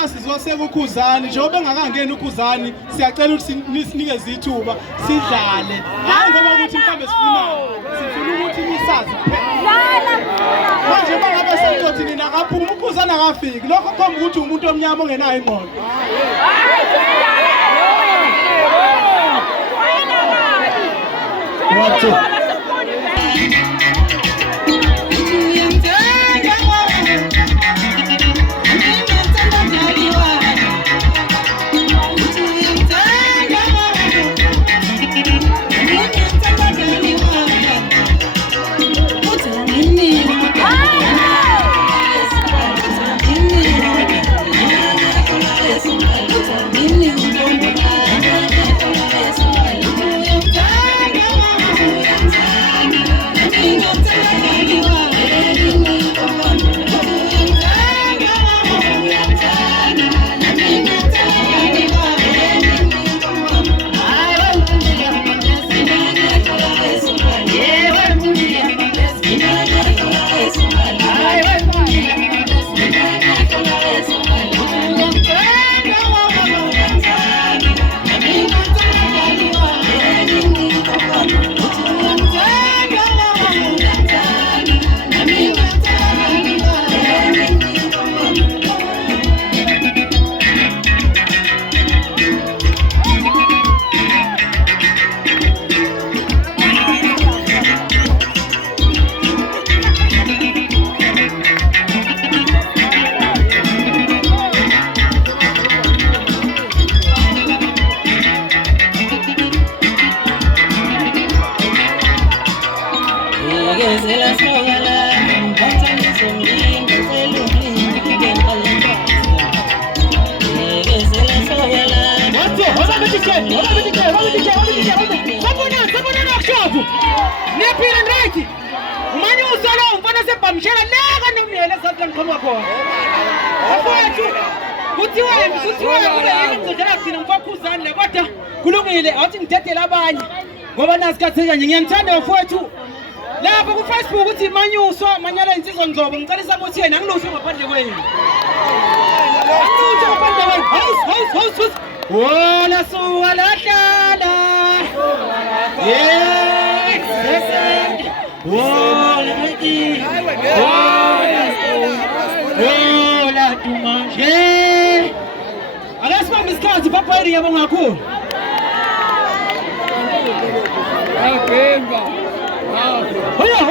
la sizoseka uKhuzani njengoba engakangeni uKhuzani siyacela ukuthi nisinike ithuba sidlale hayi ngoba ukuthi mhlambe sifuna ukuthi nisazi dlala manje bangabe sentothi nina akaphuma uKhuzani akafiki lokho komba ukuthi umuntu omnyama ongenayo ingqondo kulungile athi ngidedela abanye ngoba nasikhatheka nje ngiyamthanda wafowethu lapha ku Facebook uthi manyuswa manyala insizwa ngcobo ngicela ukuthi yena angiluswe ngaphandle kwenu angiluse ngaphandle kwenu house wala suwa la hlala yes wala mati wala tumanje alasibamba isikhathi papa yini yabonga kakhulu Wow.